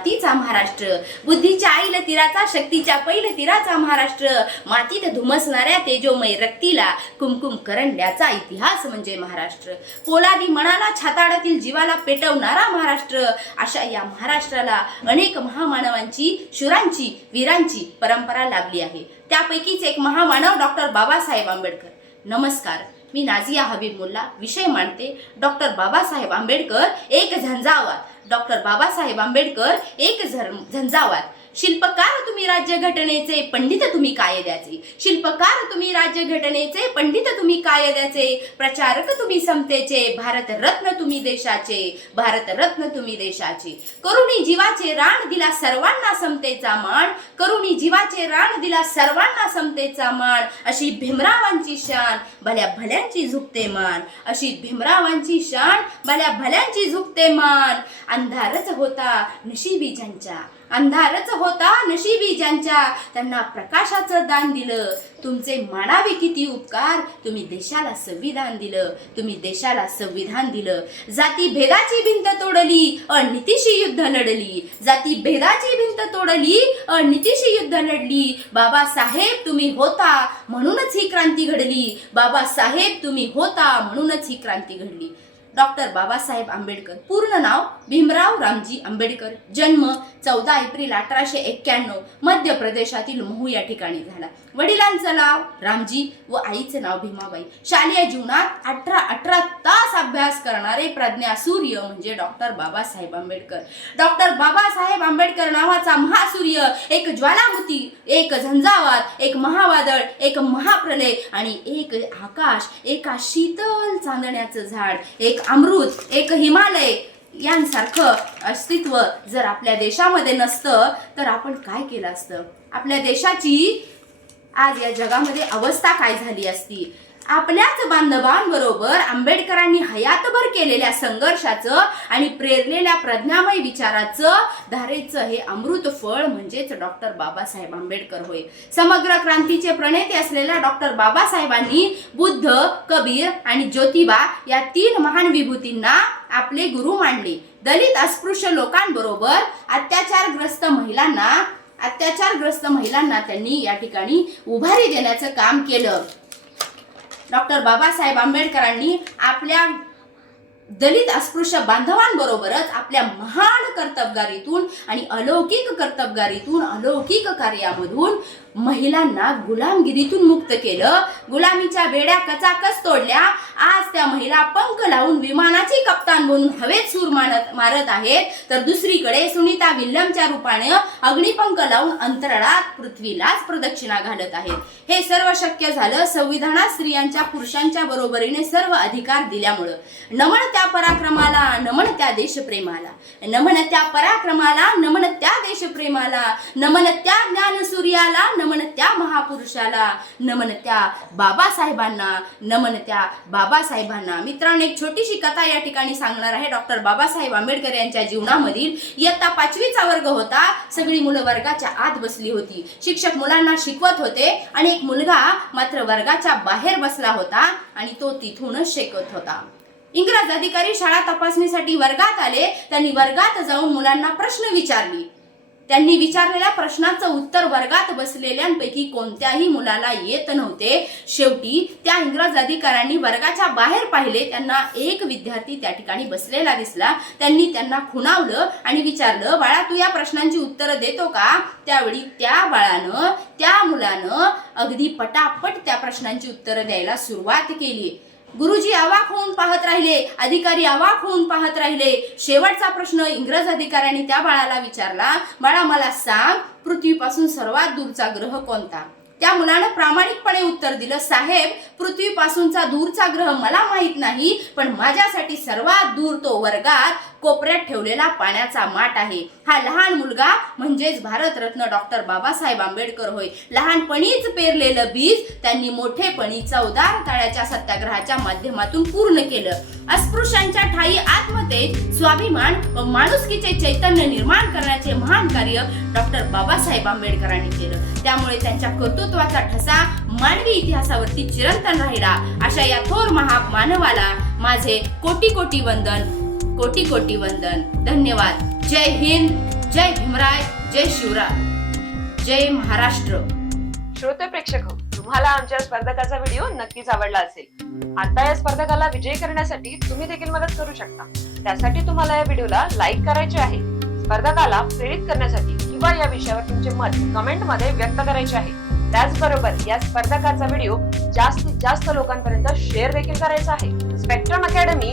मातीचा महाराष्ट्र. बुद्धीच्या आईल तीराचा शक्तीच्या पैल तीराचा महाराष्ट्र. मातीत धुमसणाऱ्या तेजोमय रक्तीला कुमकुम करंड्याचा इतिहास म्हणजे महाराष्ट्र. पोलादी मनाला छाताडातील जीवाला पेटवणारा महाराष्ट्र. अशा या महाराष्ट्राला अनेक महामानवांची शुरांची वीरांची परंपरा लाभली आहे. त्यापैकीच एक महामानव डॉक्टर बाबासाहेब आंबेडकर. नमस्कार मी नाझिया हबीब मुल्ला. विषय मांडते डॉक्टर बाबासाहेब आंबेडकर एक झंझावात. डॉक्टर बाबासाहेब आंबेडकर एक झर- झंझावात. शिल्पकार तुम्ही राज्य घटनेचे पंडित तुम्ही कायद्याचे. शिल्पकार तुम्ही राज्य घटनेचे पंडित तुम्ही कायद्याचे. प्रचारक तुम्ही समतेचे भारत रत्न तुम्ही देशाचे. भारत रत्न तुम्ही देशाचे. करुणी जीवाचे रान दिला सर्वांना समतेचा मान. करुणी जीवाचे रान दिला सर्वांना समतेचा मान. अशी भीमरावांची शान भल्या भल्यांची झुकते मान. अशी भीमरावांची शान भल्या भल्यांची झुकते मान. अंधारच होता नशिबी ज्यांच्या. अंधारच होता नशिबी ज्यांच्या. त्यांना प्रकाशाचं दान दिलं. तुमचे मानावे किती उपकार. तुम्ही देशाला संविधान दिलं. तुम्ही देशाला संविधान दिलं. जाती भेदाची भिंत तोडली अनितीशी युद्ध लढली. जाती भेदाची भिंत तोडली अनितीशी युद्ध लढली. बाबासाहेब तुम्ही होता म्हणूनच ही क्रांती घडली. बाबासाहेब तुम्ही होता म्हणूनच ही क्रांती घडली. डॉक्टर बाबासाहेब आंबेडकर. पूर्ण नाव भीमराव रामजी आंबेडकर. जन्म चौदा एप्रिल अठराशे एक्क्याण्णव. मध्य प्रदेशातील महू या ठिकाणी झाला. वडिलांचं नाव रामजी व आईचं नाव भीमाबाई. शालेय जीवनात अठरा अठरा तास अभ्यास करणारे प्रज्ञा सूर्य म्हणजे डॉक्टर बाबासाहेब आंबेडकर. डॉक्टर बाबासाहेब आंबेडकर नावाचा महासूर्य एक ज्वालामुखी एक झंझावात एक महावादळ एक महाप्रलय आणि एक आकाश एका शीतल चांदण्याचं झाड एक अमृत एक हिमालय यांसारखं अस्तित्व जर आपल्या देशामध्ये नसतं तर आपण काय केलं असतं? आपल्या देशाची आज या जगामध्ये अवस्था काय झाली असती? आपल्याच बांधवांबरोबर आंबेडकरांनी हयातभर केलेल्या संघर्षाचं आणि प्रेरलेल्या प्रज्ञामय विचाराचं धारेचं हे अमृत फळ म्हणजेच डॉक्टर बाबासाहेब आंबेडकर होय. समग्र क्रांतीचे प्रणेते असलेल्या डॉक्टर बाबासाहेबांनी बुद्ध कबीर आणि ज्योतिबा या तीन महान विभूतींना आपले गुरु मानले. दलित अस्पृश्य लोकांबरोबर अत्याचारग्रस्त महिलांना अत्याचारग्रस्त महिलांना त्यांनी या ठिकाणी उभारी देण्याचं काम केलं. डॉक्टर बाबासाहेब आंबेडकरांनी आपल्या दलित अस्पृश्य बांधवांबरोबरच आपल्या महान कर्तबगारीतून आणि अलौकिक कर्तबगारीतून अलौकिक कार्यामधून महिलांना गुलामगिरीतून मुक्त केलं. गुलामीच्या बेड्या कचाकच तोडल्या. आज त्या महिला पंख लावून विमानाची कप्तान बनून हवेत सूर मारत मारत आहेत. तर दुसरीकडे सुनीता विल्यमच्या रूपाने अग्निपंख लावून अंतराळात पृथ्वीलाच प्रदक्षिणा घालत आहेत. हे सर्व शक्य झालं संविधानात स्त्रियांच्या पुरुषांच्या बरोबरीने सर्व अधिकार दिल्यामुळं. नमन त्या पराक्रमाला नमन त्या देशप्रेमाला. नमन त्या पराक्रमाला नमन त्या देशप्रेमाला. नमन त्या ज्ञान सूर्याला नमन त्या महापुरुषाला. नमन त्या बाबासाहेबांना नमन त्या बाबासाहेबांना. मित्रांनो एक छोटीशी कथा या ठिकाणी सांगणार आहे डॉक्टर बाबासाहेब आंबेडकर यांच्या जीवनामधील इयत्ता पाचवीचा वर्ग होता. सगळी मुलं वर्गाच्या आत बसली होती. शिक्षक मुलांना शिकवत होते आणि एक मुलगा मात्र वर्गाच्या बाहेर बसला होता आणि तो तिथूनच शिकवत होता. इंग्रज अधिकारी शाळा तपासणीसाठी वर्गात आले. त्यांनी वर्गात जाऊन मुलांना प्रश्न विचारली. त्यांनी विचारलेल्या प्रश्नाचं उत्तर वर्गात बसलेल्यांपैकी कोणत्याही मुलाला येत नव्हते. शेवटी त्या इंग्रज अधिकाऱ्यांनी वर्गाच्या बाहेर पाहिले. त्यांना एक विद्यार्थी त्या ठिकाणी बसलेला दिसला. त्यांनी त्यांना खुणावलं आणि विचारलं बाळा तू या प्रश्नांची उत्तरं देतो का? त्यावेळी त्या बाळानं त्या मुलानं अगदी पटापट त्या प्रश्नांची उत्तरं द्यायला सुरुवात केली. गुरुजी अवाक होऊन पाहत राहिले अधिकारी अवाक होऊन पाहत राहिले. शेवटचा प्रश्न इंग्रज अधिकाऱ्यांनी त्या बाळाला विचारला बाळा मला सांग पृथ्वीपासून सर्वात दूरचा ग्रह कोणता? त्या मुलानं प्रामाणिकपणे उत्तर दिलं साहेब पृथ्वीपासूनचा दूरचा ग्रह मला माहीत नाही पण माझ्यासाठी सर्वात दूर तो वर्गात कोपऱ्यात ठेवलेला पाण्याचा माठ आहे. हा लहान मुलगा म्हणजेच भारतरत्न डॉक्टर बाबासाहेब आंबेडकर होय. लहानपणीच पेरलेलं बीज त्यांनी मोठेपणी चौदार ताळ्याच्या सत्याग्रहाच्या माध्यमातून पूर्ण केलं. अस्पृश्यांच्या ठाई आत्मतेज स्वाभिमान व माणुसकीचे चैतन्य निर्माण करण्याचे महान कार्य डॉक्टर बाबासाहेब आंबेडकरांनी केलं. त्यामुळे त्यांच्या कर्तृत्वाचा ठसा मानवी इतिहासावरती चिरंतन राहिला. अशा या थोर महा मानवाला माझे कोटी कोटी वंदन. कोटी कोटी वंदन। धन्यवाद। जय हिंद। जय भीमराय। जय शिवराय। जय महाराष्ट्र। श्रोते प्रेक्षक तुम्हाला आमच्या स्पर्धकाचा व्हिडिओ नक्कीच आवडला असेल. आता या स्पर्धकाला विजयी करण्यासाठी तुम्ही देखील मदत करू शकता. त्यासाठी तुम्हाला या व्हिडिओला लाईक करायचे आहे. स्पर्धकाला प्रेरित करण्यासाठी किंवा या विषयावर तुमचे मत कमेंटमध्ये व्यक्त करायचे आहे. त्याचबरोबर या स्पर्धकाचा व्हिडिओ जास्तीत जास्त लोकांपर्यंत शेअर देखील करायचा आहे. Spectrum academy